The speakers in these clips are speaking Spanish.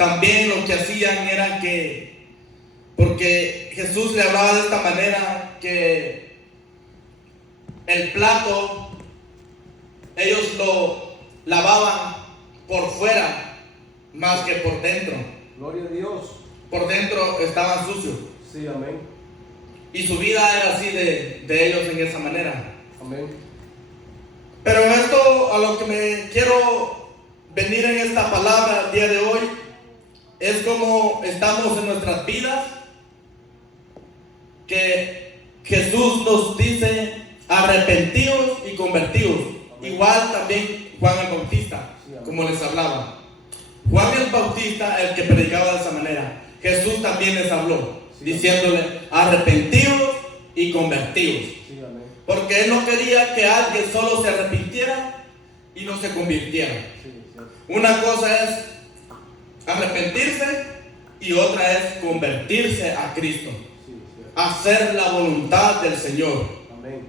también lo que hacían era que, porque Jesús le hablaba de esta manera, que el plato ellos lo lavaban por fuera más que por dentro. Gloria a Dios. Por dentro estaban sucios. Sí, amén. Y su vida era así de ellos en esa manera. Amén. Pero esto a lo que me quiero venir en esta palabra el día de hoy es como estamos en nuestras vidas, que Jesús nos dice arrepentidos y convertidos. Amén. Igual también Juan el Bautista, sí, como les hablaba. Juan el Bautista, el que predicaba de esa manera, Jesús también les habló, sí, diciéndole arrepentidos y convertidos. Sí, porque él no quería que alguien solo se arrepintiera y no se convirtiera. Sí, sí. Una cosa es arrepentirse y otra es convertirse a Cristo. Sí, sí. Hacer la voluntad del Señor. Amén.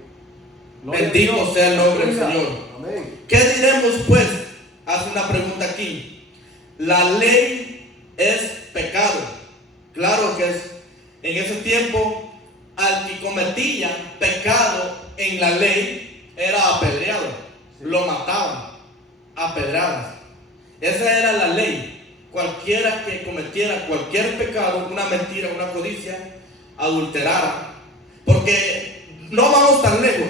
Bendito sea el nombre del Señor. Amén. ¿Qué diremos pues? Hace una pregunta aquí. La ley es pecado. Claro que es. En ese tiempo, al que cometía pecado en la ley era apedreado. Sí. Lo mataban a pedradas. Esa era la ley. Cualquiera que cometiera cualquier pecado, una mentira, una codicia, adulterara. Porque no vamos tan lejos.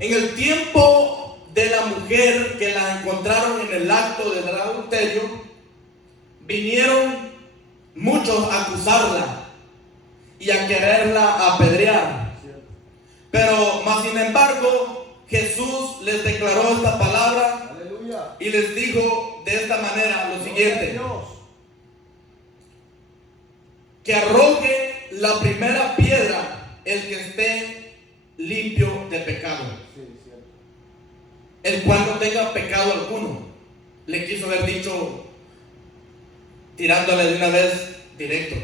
En el tiempo de la mujer que la encontraron en el acto del adulterio, vinieron muchos a acusarla y a quererla apedrear. Pero más sin embargo, Jesús les declaró esta palabra. Aleluya. Y les dijo de esta manera lo siguiente: que arroje la primera piedra el que esté limpio de pecado. Sí, el cual no tenga pecado alguno. Le quiso haber dicho, tirándole de una vez directo,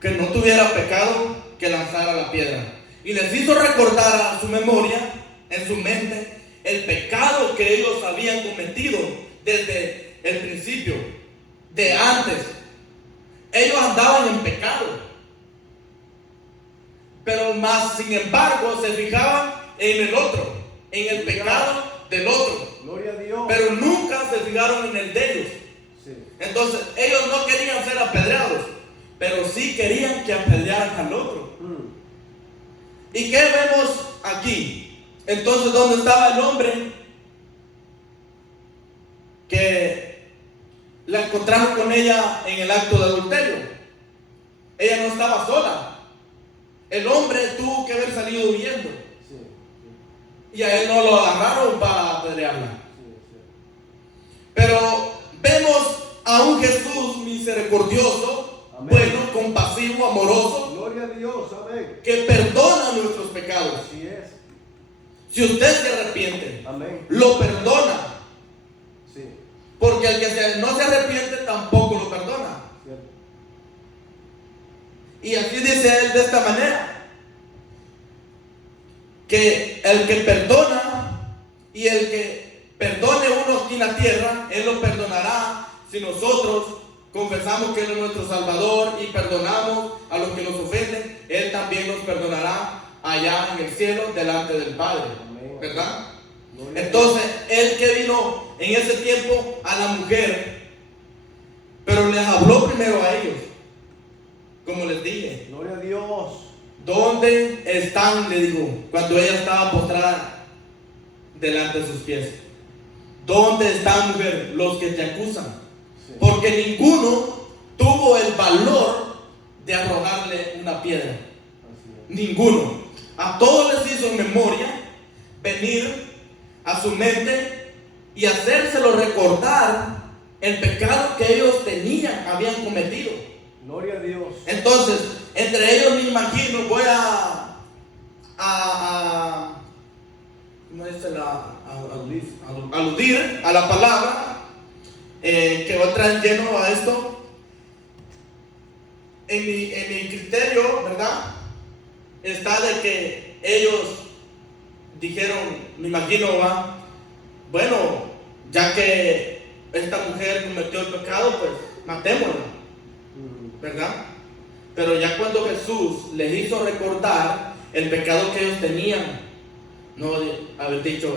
que no tuviera pecado, que lanzara la piedra. Y les hizo recordar a su memoria, en su mente, el pecado que ellos habían cometido desde el principio, de antes. Ellos andaban en pecado, pero más sin embargo se fijaban en el otro, en el pecado del otro. Gloria a Dios. Pero nunca se fijaron en el de ellos. Sí. Entonces ellos no querían ser apedreados, pero sí querían que apedrearan al otro. ¿Y qué vemos aquí? Entonces, ¿dónde estaba el hombre que la encontraron con ella en el acto de adulterio? Ella no estaba sola. El hombre tuvo que haber salido huyendo. Sí, sí. Y a él no lo agarraron para apedrearla. Sí, sí. Pero vemos a un Jesús misericordioso, amén, bueno, compasivo, amoroso. Gloria a Dios, amén, que perdona nuestros pecados. Así es. Si usted se arrepiente, amén, lo perdona. Sí. Porque el que no se arrepiente tampoco lo perdona. Cierto. Y así dice él de esta manera: que el que perdona y el que perdone uno aquí en la tierra, él lo perdonará si nosotros confesamos que Él es nuestro Salvador y perdonamos a los que nos ofenden. Él también nos perdonará allá en el cielo delante del Padre. Amén. ¿Verdad? Entonces, Él que vino en ese tiempo a la mujer, pero les habló primero a ellos, como les dije. Gloria a Dios. ¿Dónde están? Le dijo, cuando ella estaba postrada delante de sus pies. ¿Dónde están, mujer, los que te acusan? Porque ninguno tuvo el valor de arrojarle una piedra. Ninguno. A todos les hizo en memoria venir a su mente y hacérselo recordar el pecado que ellos tenían, habían cometido. Gloria a Dios. Entonces, entre ellos me imagino, voy a aludir a la palabra que va a traer lleno a esto. En mi criterio, ¿verdad? Está de que ellos dijeron, me imagino, bueno, ya que esta mujer cometió el pecado, pues matémosla, ¿verdad? Pero ya cuando Jesús les hizo recordar el pecado que ellos tenían, no haber dicho,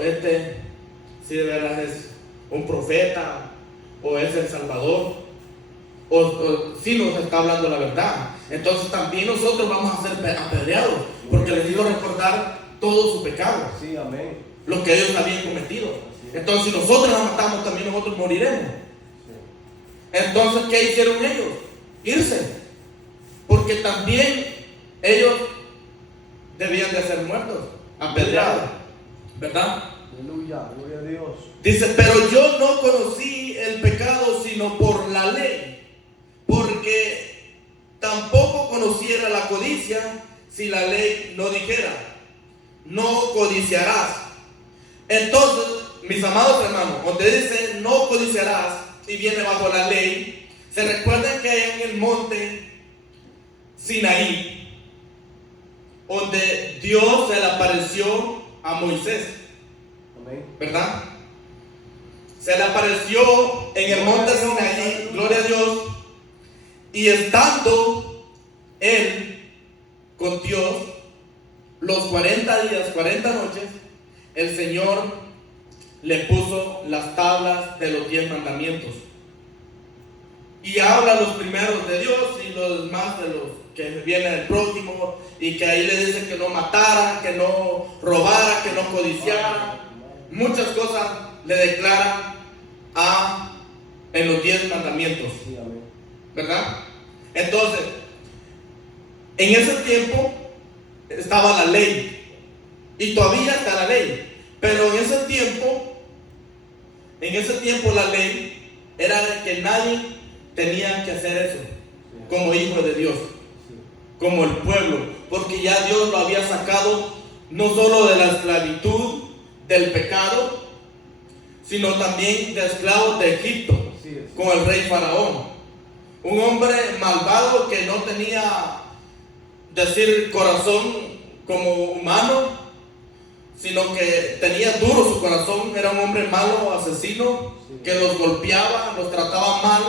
si de verdad es un profeta o es el Salvador, o si nos está hablando la verdad, entonces también nosotros vamos a ser apedreados, porque les hizo recordar todo su pecado, Sí, amén. lo que ellos habían cometido. Entonces, si nosotros la matamos, también nosotros moriremos. Entonces, ¿qué hicieron ellos? Irse, porque también ellos debían de ser muertos, apedreados, ¿verdad? Aleluya, gloria a Dios. Dice, pero yo no conocí el pecado sino por la ley, porque tampoco conociera la codicia si la ley no dijera, no codiciarás. Entonces, mis amados hermanos, donde dice no codiciarás y viene bajo la ley, se recuerdan que hay en el monte Sinaí, donde Dios se le apareció a Moisés, Amén. ¿verdad? Se le apareció en el monte Sinaí, gloria a Dios, y estando él con Dios los 40 días, 40 noches, el Señor le puso las tablas de los 10 mandamientos. Y habla los primeros de Dios y los demás de los que viene del prójimo, y que ahí le dice que no matara, que no robara, que no codiciara. Muchas cosas le declara en los 10 mandamientos, Sí, amén. ¿verdad? Entonces, en ese tiempo estaba la ley, y todavía está la ley, pero en ese tiempo la ley era de que nadie tenía que hacer eso como hijo de Dios, como el pueblo, porque ya Dios lo había sacado no solo de la esclavitud del pecado, sino también de esclavos de Egipto, con el rey Faraón, un hombre malvado que no tenía, decir, corazón como humano, sino que tenía duro su corazón. Era un hombre malo, asesino, que los golpeaba, los trataba mal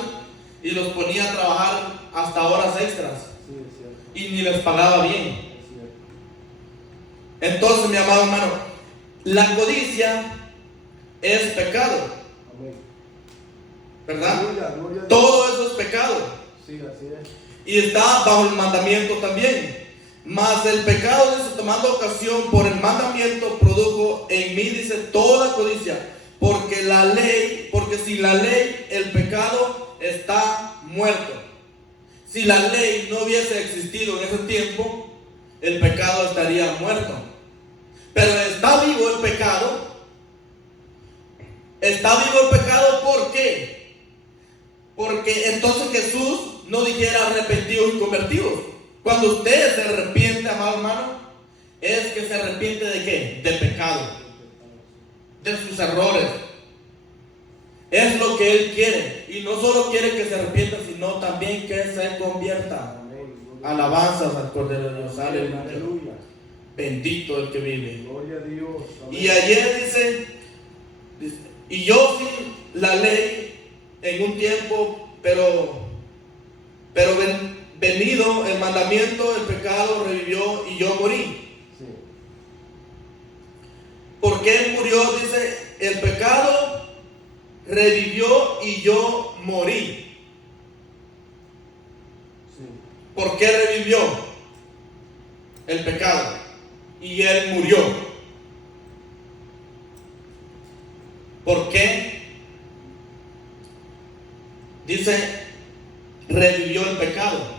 y los ponía a trabajar hasta horas extras, y ni les pagaba bien. Entonces, mi amado hermano, la codicia es pecado, ¿verdad? Todo eso es pecado, Sí, así es. y está bajo el mandamiento también. Mas el pecado, dice, tomando ocasión por el mandamiento, produjo en mí, dice, toda codicia, porque sin la ley el pecado está muerto. Si la ley no hubiese existido en ese tiempo, el pecado estaría muerto. Pero está vivo el pecado. Está vivo el pecado, ¿por qué? Porque entonces Jesús no dijera arrepentidos y convertidos. Cuando usted se arrepiente, amado hermano, es que se arrepiente ¿de qué? De pecado, de sus errores. Es lo que Él quiere. Y no solo quiere que se arrepienta, sino también que se convierta. Alabanzas al Cordero de Dios. Aleluya. Bendito el que vive. Gloria a Dios. Amén. Y ayer dice, y yo sin la ley en un tiempo, pero venido el mandamiento, el pecado revivió y yo morí. Sí. ¿Por qué murió? Dice, el pecado revivió y yo morí. Sí. ¿Por qué revivió el pecado y él murió? ¿Por qué? Dice, revivió el pecado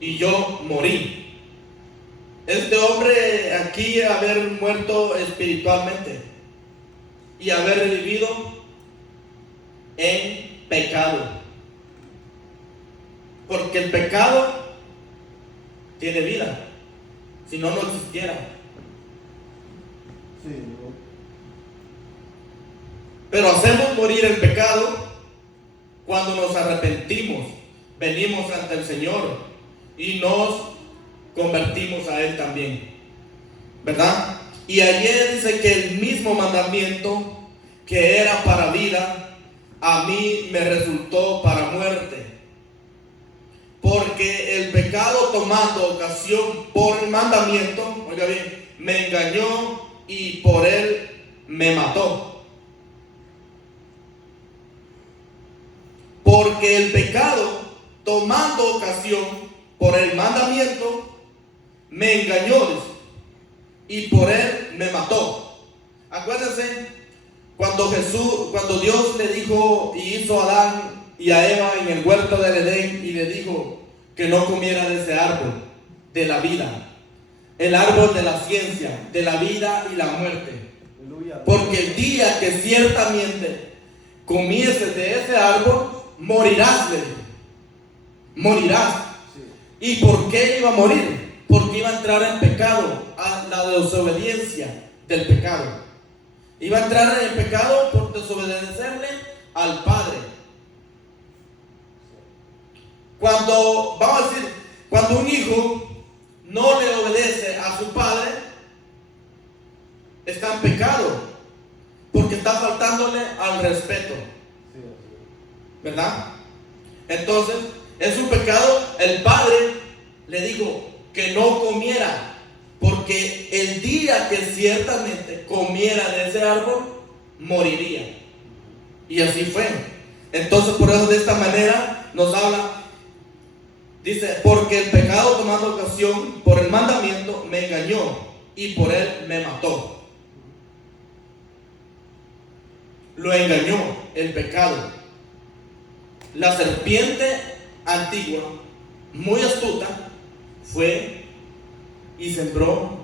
y yo morí. Este hombre aquí haber muerto espiritualmente y haber revivido en pecado, porque el pecado tiene vida, si no, no existiera. Sí, ¿no? Pero hacemos morir el pecado cuando nos arrepentimos, venimos ante el Señor y nos convertimos a Él también, ¿verdad? Y ayer dice que el mismo mandamiento que era para vida a mí me resultó para muerte. Porque el pecado, tomando ocasión por el mandamiento, oiga bien, me engañó y por él me mató. Porque el pecado, tomando ocasión por el mandamiento, me engañó y por él me mató. Acuérdense cuando Dios le dijo y hizo a Adán y a Eva en el huerto del Edén y le dijo que no comiera de ese árbol de la vida, el árbol de la ciencia, de la vida y la muerte. Aleluya. Porque el día que ciertamente comieses de ese árbol, morirás, le dijo. Morirás. Sí. ¿Y por qué iba a morir? Porque iba a entrar en pecado, a la desobediencia del pecado. Iba a entrar en el pecado por desobedecerle al Padre. Cuando, vamos a decir, cuando un hijo no le obedece a su padre, está en pecado, porque está faltándole al respeto, Sí, así ¿verdad? Entonces, es un pecado. El padre le dijo que no comiera, porque el día que ciertamente comiera de ese árbol, moriría. Y así fue. Entonces, por eso de esta manera nos habla. Dice, porque el pecado, tomando ocasión por el mandamiento, me engañó y por él me mató. Lo engañó el pecado. La serpiente antigua, muy astuta, fue y sembró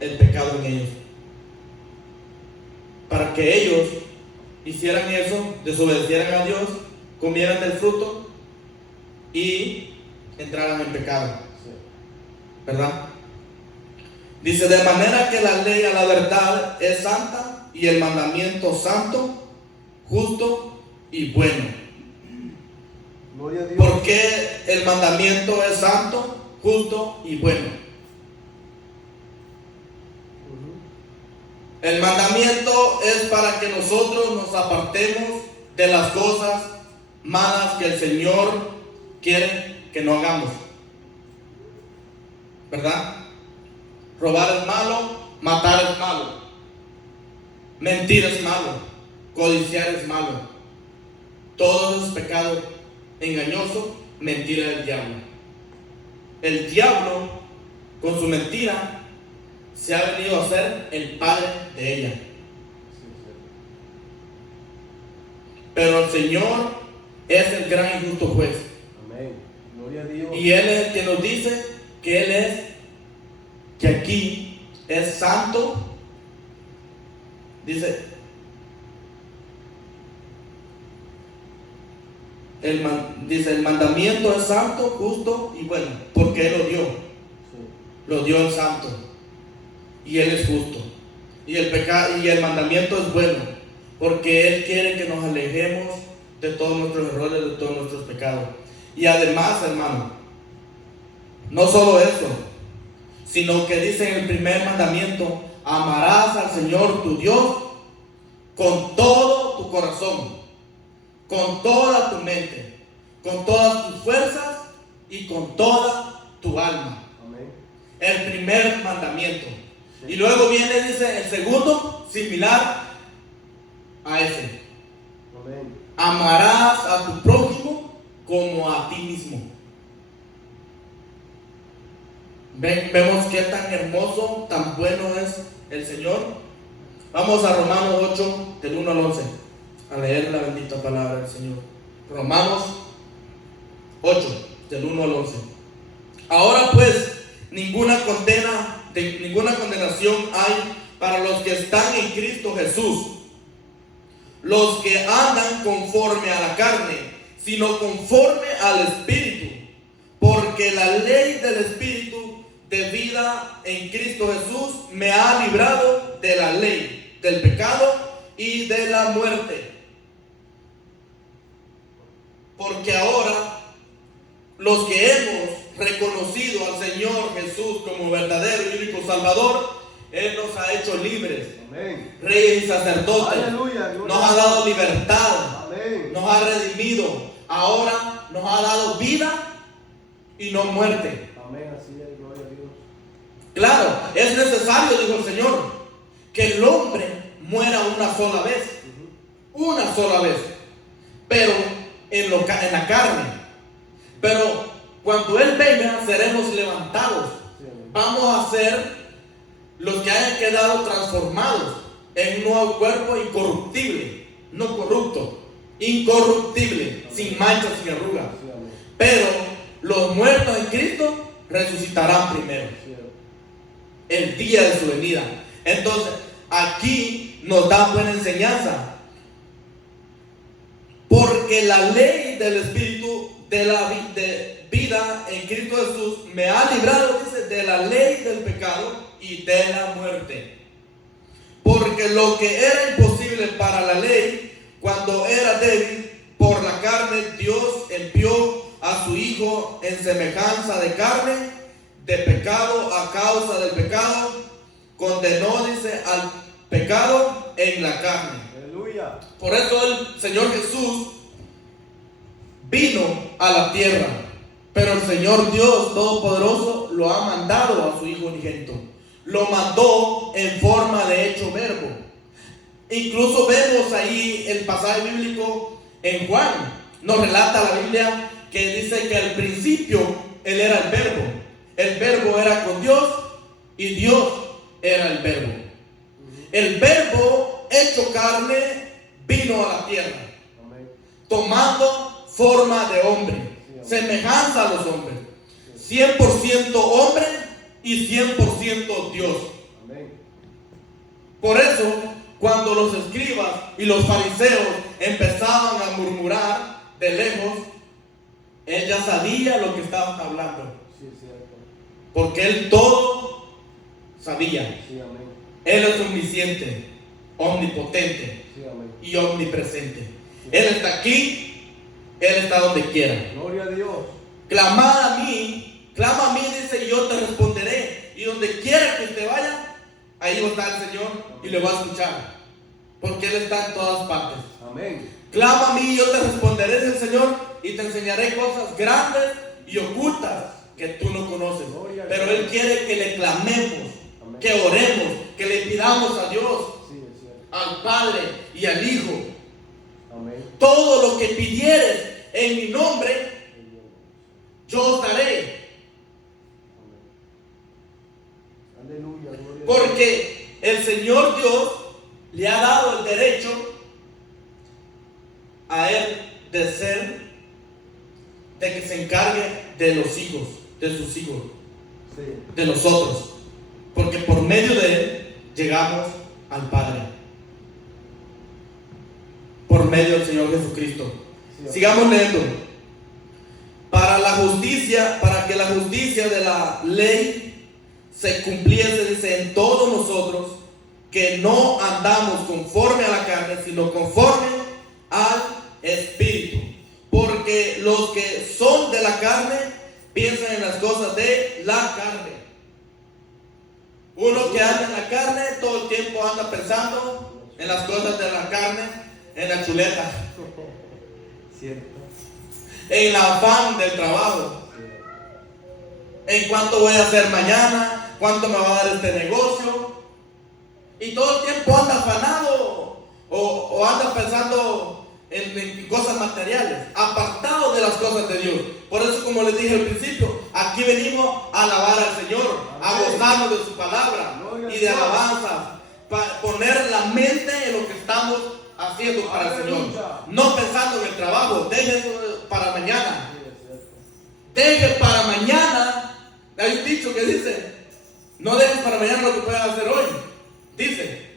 el pecado en ellos. Para que ellos hicieran eso, desobedecieran a Dios, comieran del fruto y entraran en pecado, Sí. ¿verdad? Dice, de manera que la ley a la verdad es santa y el mandamiento santo, justo y bueno. Gloria a Dios. ¿Por qué el mandamiento es santo, justo y bueno? Ujú. El mandamiento es para que nosotros nos apartemos de las cosas malas que el Señor quiere que no hagamos, ¿verdad? Robar es malo, matar es malo, mentir es malo, codiciar es malo. Todo eso es pecado engañoso, mentira del diablo. El diablo, con su mentira, se ha venido a ser el padre de ella. Sí, sí. Pero el Señor es el gran y justo juez. Amén. Gloria a Dios. Y Él es el que nos dice que Él es, que aquí es santo. Dice, el mandamiento es santo, justo y bueno, porque Él lo dio. Sí. Lo dio el santo. Y Él es justo. Y el mandamiento es bueno, porque Él quiere que nos alejemos de todos nuestros errores, de todos nuestros pecados. Y además, hermano, no solo eso, sino que dice en el primer mandamiento, amarás al Señor tu Dios con todo tu corazón, con toda tu mente, con todas tus fuerzas y con toda tu alma. Amén. El primer mandamiento. Y luego viene, dice, el segundo, similar a ese. Amén. Amarás a tu prójimo como a ti mismo. Vemos qué tan hermoso, tan bueno es el Señor. Vamos a Romanos 8, del 1 al 11, a leer la bendita palabra del Señor. Romanos 8, del 1 al 11. Ahora pues, ninguna condenación hay para los que están en Cristo Jesús, los que andan conforme a la carne, sino conforme al Espíritu, porque la ley del Espíritu de vida en Cristo Jesús me ha librado de la ley, del pecado y de la muerte. Porque ahora los que hemos reconocido al Señor Jesús como verdadero y único Salvador, Él nos ha hecho libres, Amén. reyes y sacerdotes, Aleluya. Gloria nos a ha Dios. dado libertad, Amén. nos ha redimido, ahora nos ha dado vida y no muerte. Amén. Así es. Gloria a Dios. Claro, es necesario, dijo el Señor, que el hombre muera una sola vez. Una sola vez. Pero en la carne. Pero cuando Él venga, seremos levantados. Sí, amén. Vamos a ser los que hayan quedado transformados en un nuevo cuerpo incorruptible, no corrupto, incorruptible, sin mancha, sin arruga. Sí, amén. Pero los muertos en Cristo resucitarán primero, Sí, amén. el día de su venida. Entonces, aquí nos da buena enseñanza, porque la ley del Espíritu de la vida en Cristo Jesús me ha librado, dice, de la ley del pecado y de la muerte. Porque lo que era imposible para la ley, cuando era débil por la carne, Dios envió a su Hijo en semejanza de carne, de pecado, a causa del pecado, condenó, dice, al pecado en la carne. Aleluya. Por eso el Señor Jesús vino a la tierra, pero el Señor Dios Todopoderoso lo ha mandado a su Hijo unigénito. Lo mandó en forma de hecho verbo. Incluso vemos ahí el pasaje bíblico en Juan. Nos relata la Biblia que dice que al principio Él era el verbo. El verbo era con Dios y Dios era el verbo. El verbo hecho carne vino a la tierra, Amén. tomando forma de hombre, semejanza a los hombres, 100% hombre y 100% Dios. Amén. Por eso, cuando los escribas y los fariseos empezaban a murmurar de lejos, Él ya sabía lo que estaban hablando, Sí, es cierto. porque Él todo sabía. Sí, amén. Él es omnisciente, omnipotente Sí, amén. y omnipresente. Él está aquí, Él está donde quiera. Gloria a Dios. Clama a mí, clama a mí, dice, y yo te responderé. Y donde quiera que usted vaya, ahí va a estar el Señor y le va a escuchar, porque Él está en todas partes. Amén. Clama a mí y yo te responderé, dice el Señor, y te enseñaré cosas grandes y ocultas que tú no conoces. Pero Él quiere que le clamemos, que oremos, que le pidamos a Dios, Sí, es cierto. al Padre y al Hijo. Amén. Todo lo que pidieres en mi nombre, yo os daré. Aleluya. Gloria a Dios. Porque el Señor Dios le ha dado el derecho a Él de que se encargue de los hijos, de sus hijos, Sí. de nosotros. Porque por medio de Él llegamos al Padre. Por medio del Señor Jesucristo. Sí, Sigamos leyendo. Para que la justicia de la ley se cumpliese, dice, en todos nosotros, que no andamos conforme a la carne, sino conforme al Espíritu. Porque los que son de la carne piensan en las cosas de la carne. Uno que anda en la carne todo el tiempo anda pensando en las cosas de la carne, en la chuleta, Cierto. en el afán del trabajo, en cuánto voy a hacer mañana, cuánto me va a dar este negocio, y todo el tiempo anda afanado o anda pensando en cosas materiales, apartado de las cosas de Dios. Por eso, como les dije al principio, aquí venimos a alabar al Señor, a gozarnos de su palabra y de alabanza, para poner la mente en lo que estamos haciendo para el Señor, no pensando en el trabajo. Deje eso para mañana. Deje para mañana. Hay un dicho que dice: no dejes para mañana lo que puedas hacer hoy. Dice: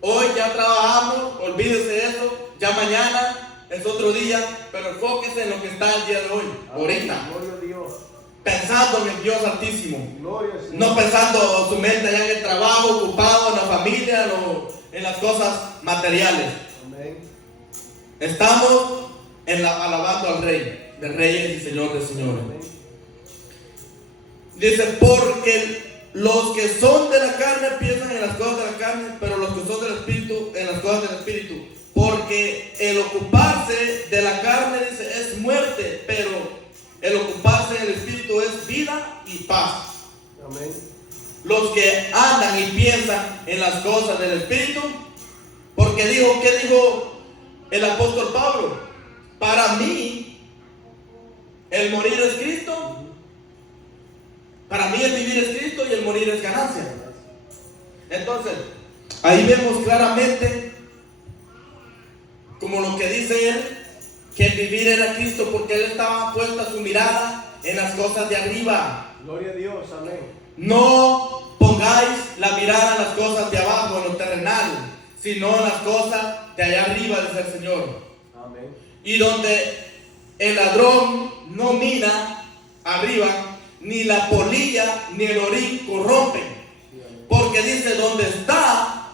hoy ya trabajamos, olvídese de eso. Ya mañana es otro día, pero enfóquese en lo que está el día de hoy, ahorita, Gloria a Dios. pensando en el Dios Altísimo. Gloria al Señor. No pensando su mente allá en el trabajo, ocupado en la familia, en las cosas materiales. Amén. Estamos alabando al Rey de Reyes y Señor de Señores. Amén. Dice: porque los que son de la carne piensan en las cosas de la carne, pero los que son del Espíritu en las cosas del Espíritu. Porque el ocuparse de la carne, dice, es muerte, pero el ocuparse del Espíritu es vida y paz. Amén. Los que andan y piensan en las cosas del Espíritu, porque ¿qué dijo el apóstol Pablo? Para mí, el morir es Cristo. Para mí el vivir es Cristo y el morir es ganancia. Entonces, ahí vemos claramente, como lo que dice él, que el vivir era Cristo, porque él estaba puesta su mirada en las cosas de arriba. Gloria a Dios, amén. No pongáis la mirada en las cosas de abajo, en lo terrenal, sino en las cosas de allá arriba, dice el Señor. Amén. Y donde el ladrón no mira arriba, ni la polilla ni el orín corrompen. Porque dice, donde está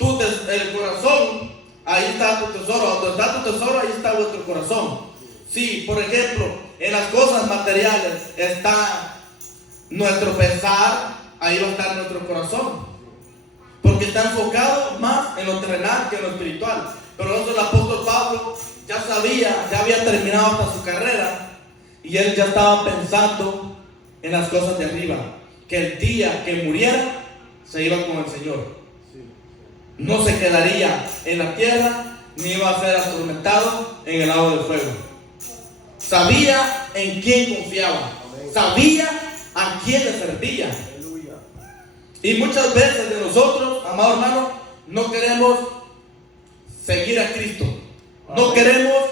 el corazón, ahí está tu tesoro. Donde está tu tesoro, ahí está vuestro corazón. Sí, por ejemplo, en las cosas materiales está nuestro pensar, ahí va a estar nuestro corazón. Porque está enfocado más en lo terrenal que en lo espiritual. Pero eso el apóstol Pablo ya sabía, ya había terminado hasta su carrera, y él ya estaba pensando en las cosas de arriba, que el día que muriera se iba con el Señor. No se quedaría en la tierra, ni iba a ser atormentado en el lago de fuego. Sabía en quién confiaba, sabía a quién le servía. Y muchas veces de nosotros, amado hermano, no queremos seguir a Cristo, no queremos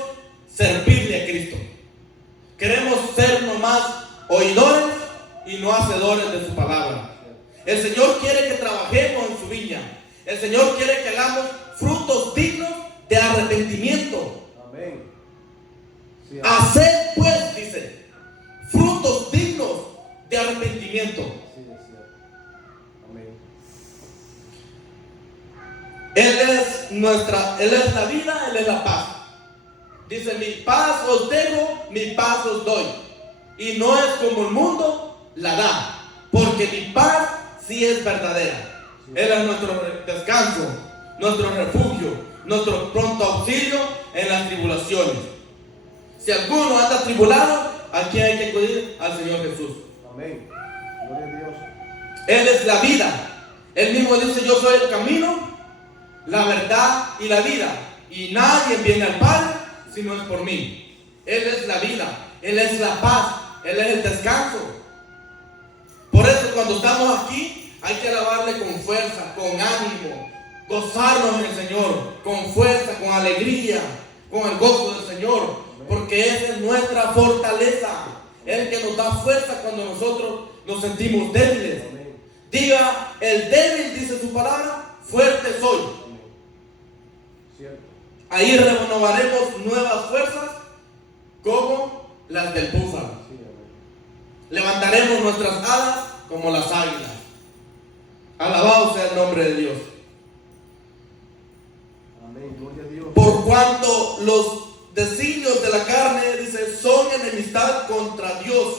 servirle a Cristo. Queremos ser nomás oidores y no hacedores de su palabra. El Señor quiere que trabajemos en su viña. El Señor quiere que hagamos frutos dignos de arrepentimiento. Amén. Sí, Haced pues, dice, frutos dignos de arrepentimiento. Sí, es cierto. Amén. Él es la vida, Él es la paz. Dice, mi paz os dejo, mi paz os doy. Y no es como el mundo la da, porque mi paz sí es verdadera. Él es nuestro descanso, nuestro refugio, nuestro pronto auxilio en las tribulaciones. Si alguno anda tribulado, aquí hay que acudir al Señor Jesús. Amén. Gloria a Dios. Él es la vida. Él mismo dice, yo soy el camino, la verdad y la vida. Y nadie viene al Padre si no es por mí. Él es la vida, Él es la paz, Él es el descanso. Por eso cuando estamos aquí hay que alabarle con fuerza, con ánimo, gozarnos en el Señor, con fuerza, con alegría, con el gozo del Señor, porque esa es nuestra fortaleza, el que nos da fuerza cuando nosotros nos sentimos débiles. Diga, el débil, dice su palabra, fuerte soy. Cierto. Ahí renovaremos nuevas fuerzas como las del búfalo. Sí, amén. Levantaremos nuestras alas como las águilas. Alabado sea el nombre de Dios. Amén. Gloria a Dios. Por cuanto los designios de la carne, dice, son enemistad contra Dios,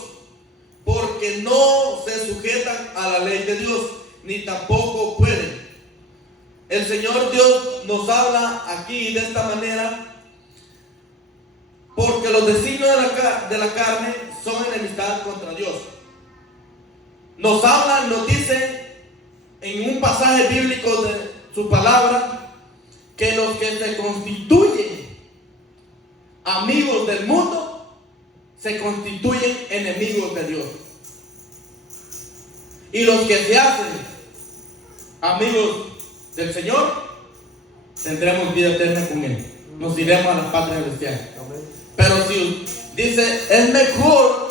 porque no se sujetan a la ley de Dios, ni tampoco pueden. El Señor Dios nos habla aquí de esta manera, porque los designios de la carne son enemistad contra Dios. Nos habla, nos dice en un pasaje bíblico de su palabra, que los que se constituyen amigos del mundo se constituyen enemigos de Dios. Y los que se hacen amigos del Señor, tendremos vida eterna con Él. Nos iremos a la patria celestial. Pero si dice, es mejor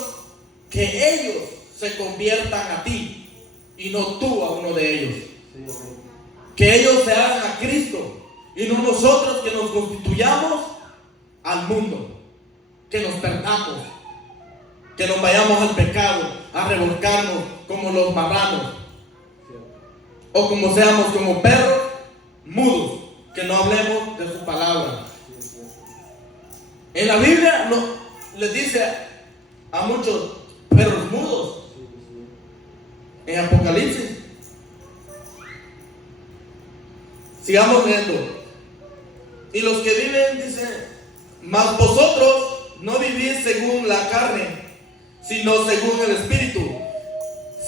que ellos se conviertan a ti y no tú a uno de ellos. Que ellos se hagan a Cristo y no nosotros que nos constituyamos al mundo, que nos perdamos, que nos vayamos al pecado, a revolcarnos como los marranos, o como seamos como perros mudos, que no hablemos de su palabra. En la Biblia no, les dice a muchos perros mudos. En Apocalipsis. Sigamos leyendo. Y los que viven, dice, mas vosotros no vivís según la carne, sino según el Espíritu,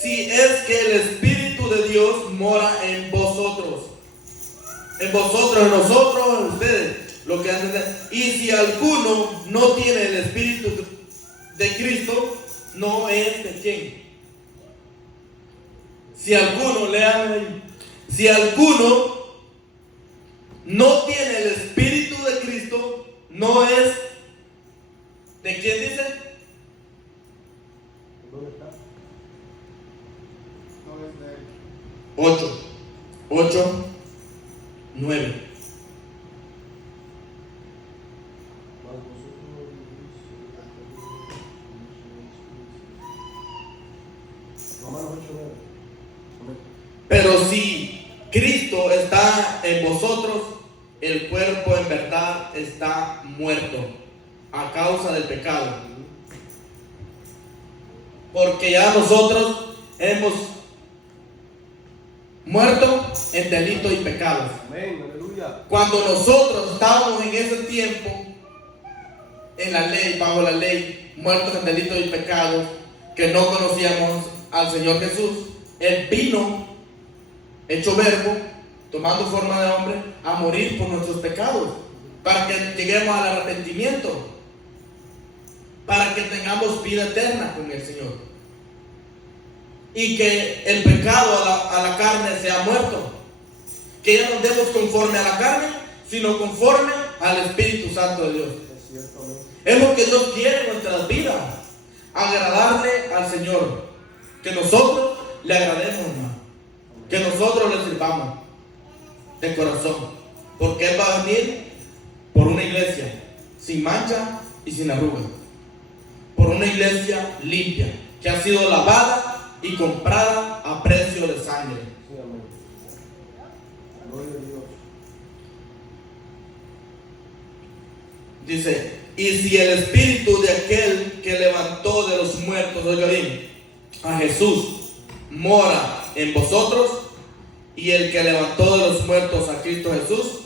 si es que el Espíritu de Dios mora en vosotros. En vosotros, en nosotros, en ustedes. Lo que hacen. Y si alguno no tiene el Espíritu de Cristo, no es de quién. Si alguno, lean ahí, si alguno no tiene el Espíritu de Cristo, no es de quién, dice. ¿Dónde está? No es de él. 8, 9. Romanos 8:9. Amén. Pero si Cristo está en vosotros, el cuerpo en verdad está muerto a causa del pecado. Porque ya nosotros hemos muerto en delitos y pecados. Amén, aleluya. Cuando nosotros estábamos en ese tiempo, en la ley, bajo la ley, muertos en delitos y pecados, que no conocíamos al Señor Jesús, Él vino, hecho verbo, tomando forma de hombre, a morir por nuestros pecados, para que lleguemos al arrepentimiento, para que tengamos vida eterna con el Señor, y que el pecado a la carne sea muerto, que ya no andemos conforme a la carne, sino conforme al Espíritu Santo de Dios. Es cierto, amén. Es lo que Dios quiere en nuestras vidas, agradarle al Señor, que nosotros le agrademos, hermano, que nosotros le sirvamos de corazón, porque Él va a venir por una iglesia sin mancha y sin arruga, por una iglesia limpia, que ha sido lavada y comprada a precio de sangre. Sí, amén. Gloria a Dios. Dice, y si el espíritu de aquel que levantó de los muertos, oiga bien, a Jesús, mora en vosotros, y el que levantó de los muertos a Cristo Jesús,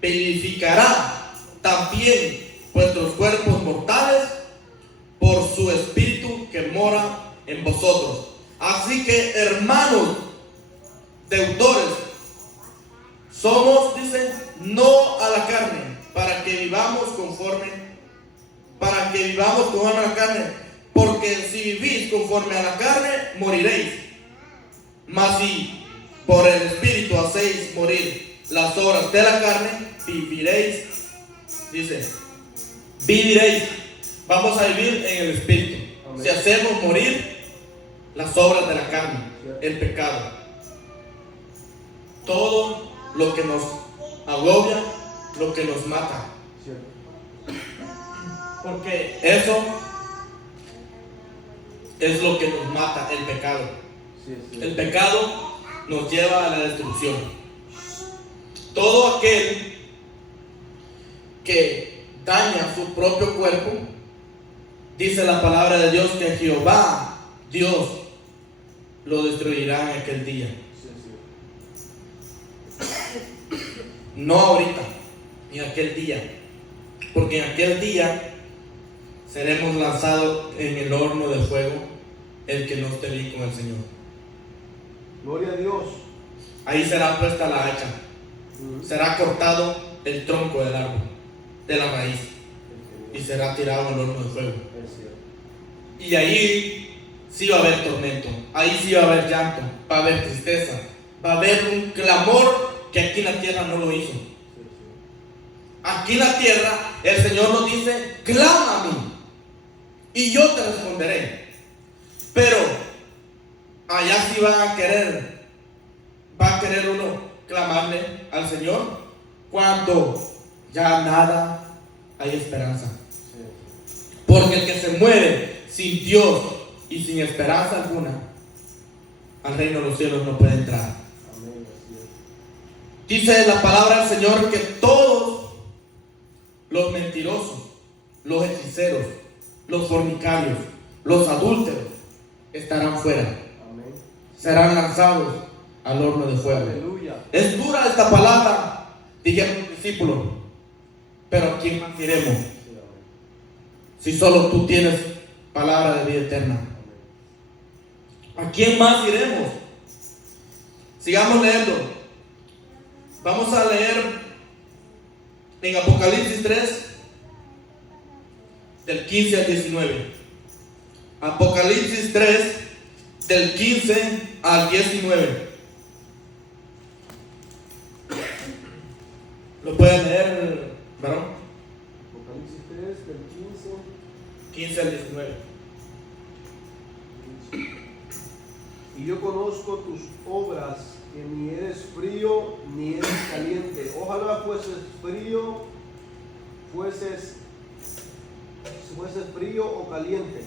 vivificará también vuestros cuerpos mortales por su espíritu que mora en vosotros. Así que, hermanos, deudores, somos, dice, no a la carne, para que vivamos conforme a la carne, porque si vivís conforme a la carne, moriréis. Mas si por el Espíritu hacéis morir las obras de la carne, viviréis. Dice, viviréis. Vamos a vivir en el Espíritu. Amén. Si hacemos morir las obras de la carne, el pecado, todo lo que nos agobia, lo que nos mata. Cierto. Porque eso es lo que nos mata, el pecado. Sí, es cierto. El pecado nos lleva a la destrucción. Todo aquel que daña su propio cuerpo, dice la palabra de Dios que Jehová, Dios, lo destruirá en aquel día. Sí, es cierto. No ahorita, en aquel día. Porque en aquel día seremos lanzados en el horno de fuego, el que no esté bien con el Señor. Gloria a Dios. Ahí será puesta la hacha. Será cortado el tronco del árbol, de la raíz, y será tirado al horno de fuego. Es cierto. Y ahí sí va a haber tormento, ahí sí va a haber llanto, va a haber tristeza, va a haber un clamor que aquí en la tierra no lo hizo. Sí, Aquí en la tierra el Señor nos dice, clama a mí y yo te responderé. Pero allá sí va a querer uno clamarle al Señor cuando ya nada hay esperanza. sí. Porque el que se muere sin Dios y sin esperanza alguna, al reino de los cielos no puede entrar. Amén, así es. Dice la palabra del Señor que todos los mentirosos, los hechiceros, los fornicarios, los adúlteros estarán fuera, Amén. serán lanzados al horno de fuego. Aleluya. Es dura esta palabra, dijeron los discípulos, Pero ¿a quién más iremos? Sí, amén. Si solo tú tienes palabra de vida eterna. ¿A quién más iremos? Sigamos leyendo. Vamos a leer en Apocalipsis 3, del 15 al 19. Apocalipsis 3, del 15 al 19. ¿Lo pueden leer, varón? Apocalipsis 3, del 15 al 19. 15. Y yo conozco tus obras, que ni eres frío ni eres caliente. Ojalá fueses frío o caliente.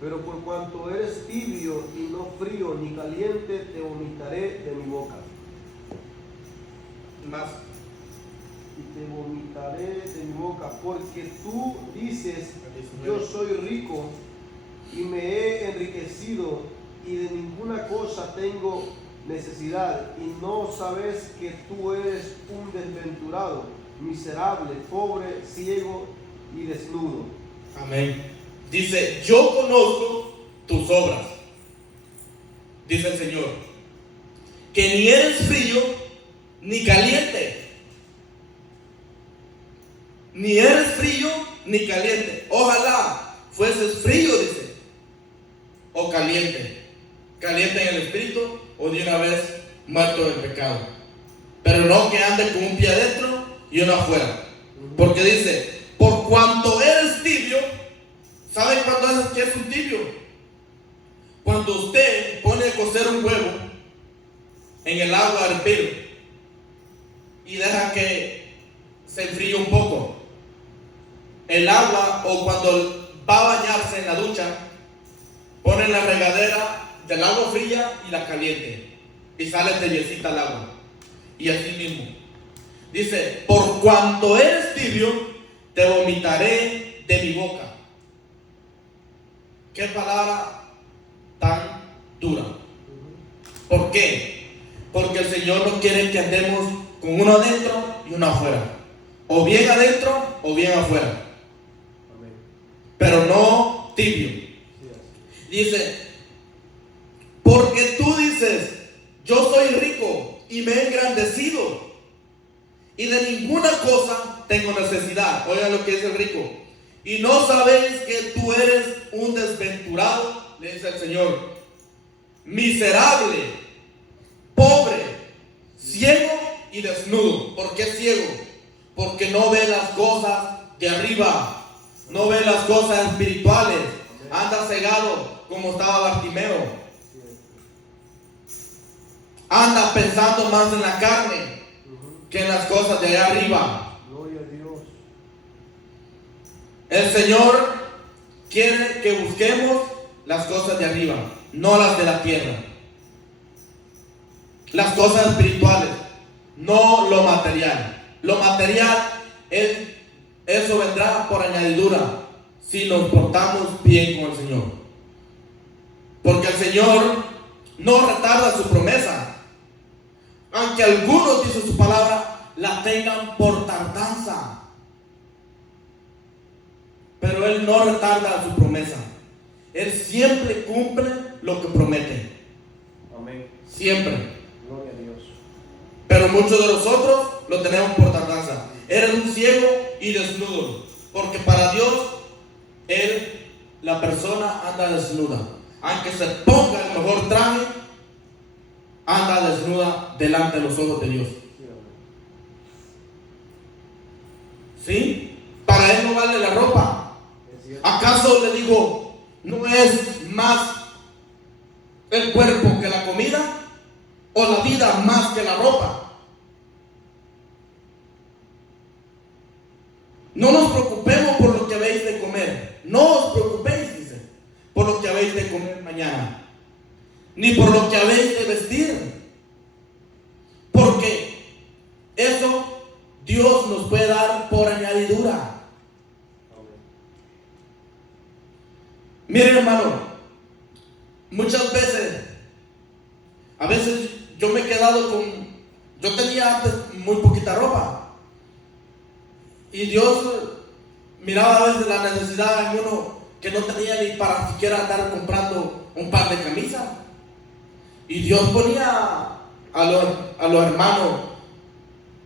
Pero por cuanto eres tibio y no frío ni caliente, te vomitaré de mi boca. Más. Y te vomitaré de mi boca, porque tú dices, yo soy rico y me he enriquecido y de ninguna cosa tengo necesidad, y no sabes que tú eres un desventurado, miserable, pobre, ciego y desnudo. Amén. Dice, yo conozco tus obras, dice el Señor, que ni eres frío ni caliente. Ni eres frío ni caliente. Ojalá fueses frío, dice, o caliente. Caliente en el espíritu o de una vez muerto del pecado. Pero no que ande con un pie adentro y uno afuera. Porque dice, por cuanto eres tibio. ¿Sabe cuándo es que es un tibio? Cuando usted pone a cocer un huevo en el agua a hervir y deja que se enfríe un poco. El agua, o cuando va a bañarse en la ducha, pone la regadera del agua fría y la caliente y sale tibiecita el agua. Y así mismo dice, por cuanto eres tibio, te vomitaré de mi boca. Qué palabra tan dura. ¿Por qué? Porque el Señor no quiere que andemos con uno adentro y uno afuera, o bien adentro o bien afuera. Amén. Pero no tibio. Sí, Dice, porque tú dices, yo soy rico y me he engrandecido y de ninguna cosa tengo necesidad. Oigan lo que dice el rico. Y no sabéis que tú eres un desventurado, le dice el Señor, miserable, pobre, ciego y desnudo. ¿Por qué ciego? Porque no ve las cosas de arriba, no ve las cosas espirituales, anda cegado como estaba Bartimeo, anda pensando más en la carne que en las cosas de allá arriba. Gloria a Dios. El Señor quiere que busquemos las cosas de arriba, no las de la tierra. Las cosas espirituales, no lo material. Lo material, eso vendrá por añadidura si nos portamos bien con el Señor. Porque el Señor no retarda su promesa. Aunque algunos, dice su palabra, la tengan por tardanza. Pero Él no retarda su promesa. Él siempre cumple lo que promete. Amén. Siempre. Gloria a Dios. Pero muchos de nosotros lo tenemos por tardanza. Eres un ciego y desnudo. Porque para Dios, la persona anda desnuda. Aunque se ponga el mejor traje, anda desnuda delante de los ojos de Dios. ¿Sí? Para Él no vale la ropa. ¿Acaso le digo, no es más el cuerpo que la comida? ¿O la vida más que la ropa? No nos preocupemos por lo que habéis de comer. No os preocupéis, dice, por lo que habéis de comer mañana, ni por lo que habéis de vestir. Porque eso Dios nos puede dar por añadidura. Miren, hermano, muchas veces, a veces yo me he quedado yo tenía antes muy poquita ropa Y Dios miraba a veces la necesidad en uno que no tenía ni para siquiera andar comprando un par de camisas. Y Dios ponía a los hermanos,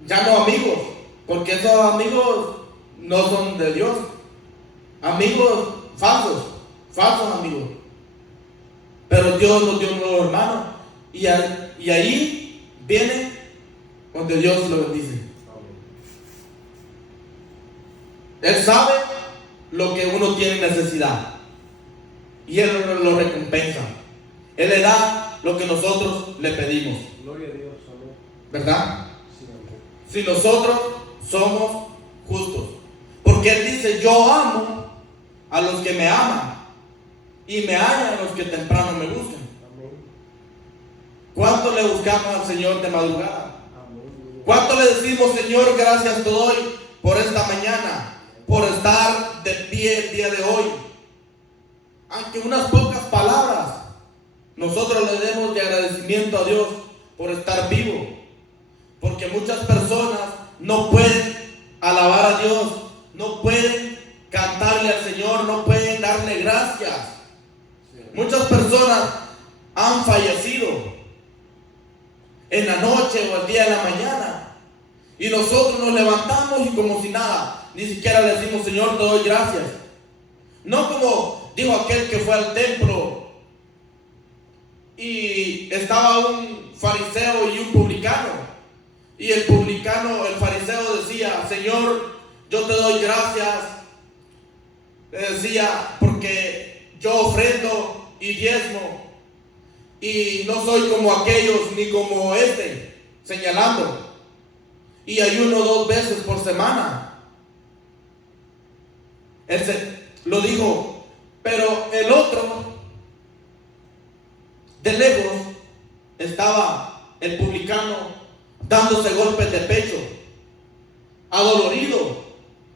ya no amigos, porque esos amigos no son de Dios, amigos falsos amigos. Pero Dios nos dio nuevos hermanos, y ahí viene donde Dios lo bendice. Él sabe lo que uno tiene necesidad y Él lo recompensa. Él le da lo que nosotros le pedimos. Gloria a Dios, amén. ¿Verdad? Sí, amén. Si nosotros somos justos. Porque Él dice, yo amo a los que me aman y me hallan a los que temprano me buscan. Amén. ¿Cuánto le buscamos al Señor de madrugada? Amén. ¿Cuánto le decimos, Señor, gracias te doy por esta mañana, por estar de pie el día de hoy? Aunque unas pocas palabras, nosotros le demos de agradecimiento a Dios por estar vivo. Porque muchas personas no pueden alabar a Dios, no pueden cantarle al Señor, no pueden darle gracias. Muchas personas han fallecido en la noche o el día de la mañana, y nosotros nos levantamos y como si nada, ni siquiera le decimos, Señor, te doy gracias. No como dijo aquel que fue al templo y estaba un fariseo y un publicano, y el fariseo decía, Señor, yo te doy gracias, le decía, porque yo ofrendo y diezmo y no soy como aquellos ni como este, señalando, y ayuno 2 veces por semana. Él lo dijo, pero el otro de lejos estaba el publicano dándose golpes de pecho, adolorido,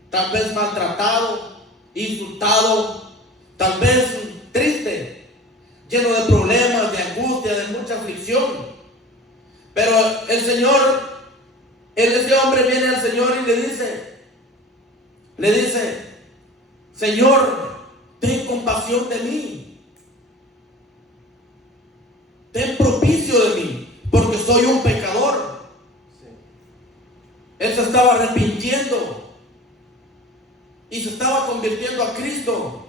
tal vez maltratado, insultado, tal vez triste, lleno de problemas, de angustia, de mucha aflicción. Pero el Señor, ese hombre viene al Señor y le dice, Señor, ten compasión de mí, ten propicio de mí, porque soy un pecador. Él se estaba arrepintiendo y se estaba convirtiendo a Cristo,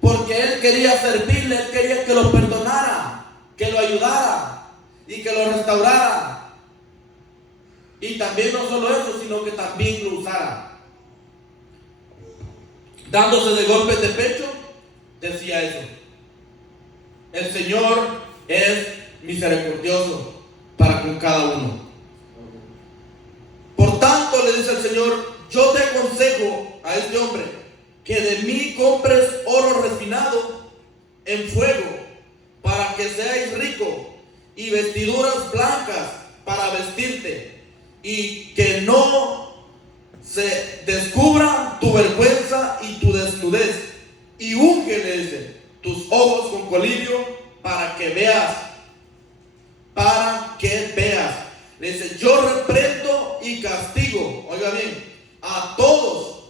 porque él quería servirle, él quería que lo perdonara, que lo ayudara y que lo restaurara. Y también no solo eso, sino que también lo usara. Dándose de golpes de pecho, decía eso. El Señor es misericordioso para con cada uno. Por tanto, le dice el Señor, yo te aconsejo a este hombre que de mí compres oro refinado en fuego para que seáis rico, y vestiduras blancas para vestirte, y que no se descubra tu vergüenza y tu desnudez, y unge, le dice, tus ojos con colirio para que veas. Le dice, yo reprendo y castigo, oiga bien, a todos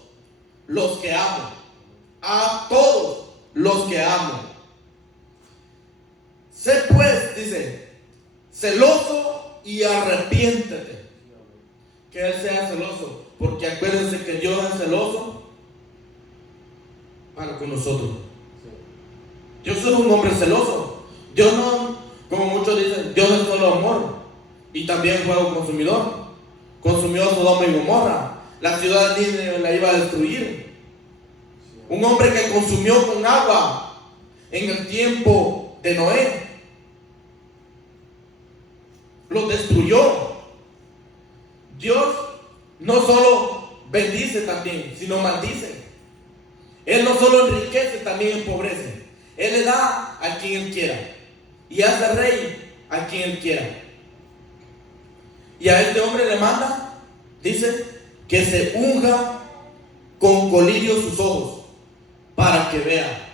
los que amo. A todos los que amo. Sé pues, dice, celoso y arrepiéntete. Que Él sea celoso, porque acuérdense que Dios es celoso para con nosotros. Dios es un hombre celoso. Dios no, como muchos dicen, Dios es solo amor. Y también fue un consumidor. Consumió Sodoma y Gomorra. La ciudad de Nínive la iba a destruir. Un hombre que consumió con agua en el tiempo de Noé. Lo destruyó. Dios no solo bendice también, sino maldice. Él no solo enriquece, también empobrece. Él le da a quien Él quiera y hace rey a quien Él quiera. Y a este hombre le manda, dice, que se unja con colirio sus ojos para que vea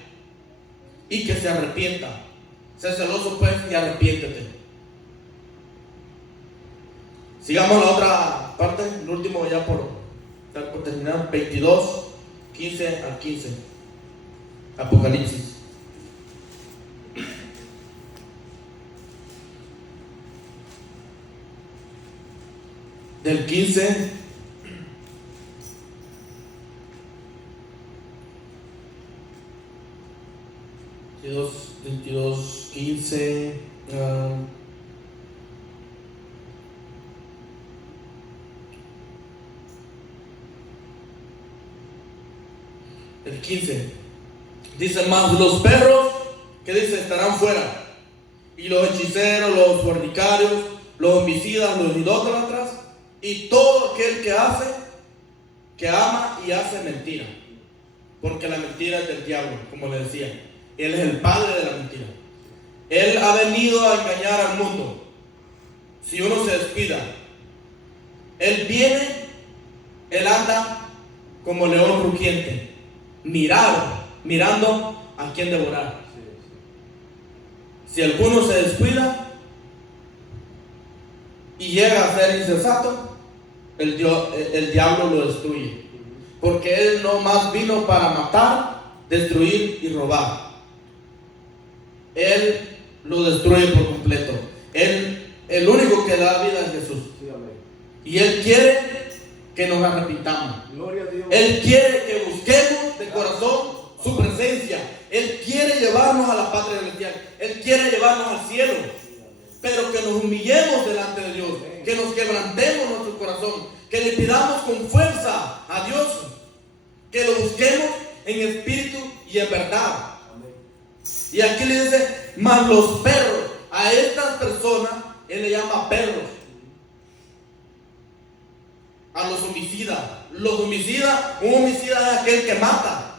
y que se arrepienta. Sé celoso pues y arrepiéntete. Sigamos la otra parte, el último ya por está por terminar, 22, 15 al 15. Apocalipsis. Del 15 22, 15 el 15 dice: más los perros, que dice, estarán fuera, y los hechiceros, los fornicarios, los homicidas, los idólatras, y todo aquel que hace, que ama y hace mentira, porque la mentira es del diablo, como le decía. Él es el padre de la mentira. Él ha venido a engañar al mundo. Si uno se descuida, él viene, él anda como león rugiente, mirando a quien devorar. Si alguno se descuida y llega a ser insensato, el diablo lo destruye, porque él no más vino para matar, destruir y robar. Él lo destruye por completo. El único que da vida es Jesús. Y Él quiere que nos arrepintamos. Gloria a Dios. Él quiere que busquemos de corazón su presencia. Él quiere llevarnos a la patria celestial. Él quiere llevarnos al cielo. Pero que nos humillemos delante de Dios, que nos quebrantemos nuestro corazón, que le pidamos con fuerza a Dios, que lo busquemos en espíritu y en verdad. Y aquí le dice: más los perros. A estas personas él le llama perros. A los homicidas. Los homicidas, un homicida es aquel que mata.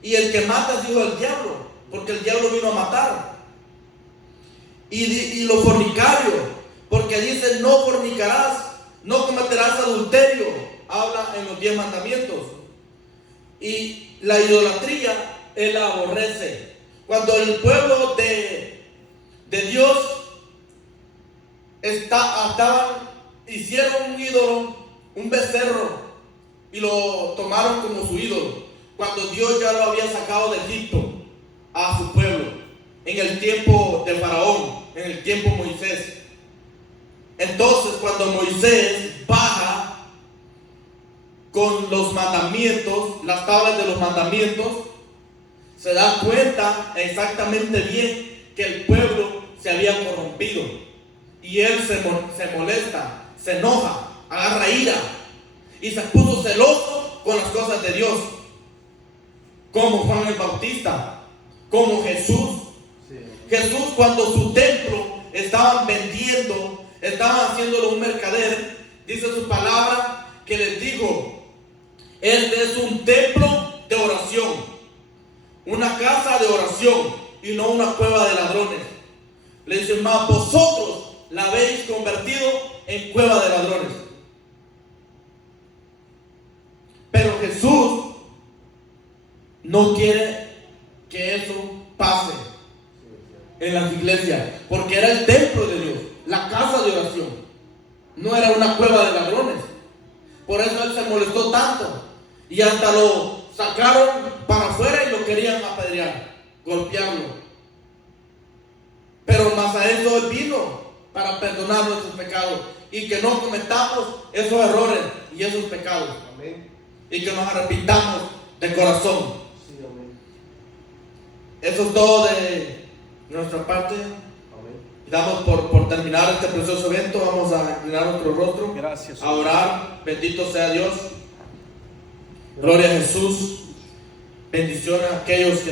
Y el que mata es hijo del diablo, porque el diablo vino a matar. Y los fornicarios, porque dice: no fornicarás, no cometerás adulterio. Habla en los 10 mandamientos. Y la idolatría, él la aborrece. Cuando el pueblo de Dios hicieron un ídolo, un becerro, y lo tomaron como su ídolo, cuando Dios ya lo había sacado de Egipto a su pueblo, en el tiempo de Faraón, en el tiempo de Moisés. Entonces, cuando Moisés baja con los mandamientos, las tablas de los mandamientos, se da cuenta exactamente bien que el pueblo se había corrompido. Y él se molesta, se enoja, agarra ira y se puso celoso con las cosas de Dios. Como Juan el Bautista, como Jesús. Jesús, cuando su templo estaban vendiendo, estaban haciéndolo un mercader, dice su palabra que les dijo: este es un templo de oración, una casa de oración y no una cueva de ladrones. Le dice: mas vosotros la habéis convertido en cueva de ladrones. Pero Jesús no quiere que eso pase en las iglesias, porque era el templo de Dios, la casa de oración, no era una cueva de ladrones. Por eso él se molestó tanto y hasta lo sacaron para afuera y lo querían apedrear, golpearlo. Pero más a eso él vino, para perdonar nuestros pecados y que no cometamos esos errores y esos pecados. Amén. Y que nos arrepintamos de corazón. Sí, amén. Eso es todo de nuestra parte. Amén. Damos por terminar este precioso evento. Vamos a inclinar nuestro rostro, Gracias, a orar. Bendito sea Dios. Gloria a Jesús. Bendición a aquellos que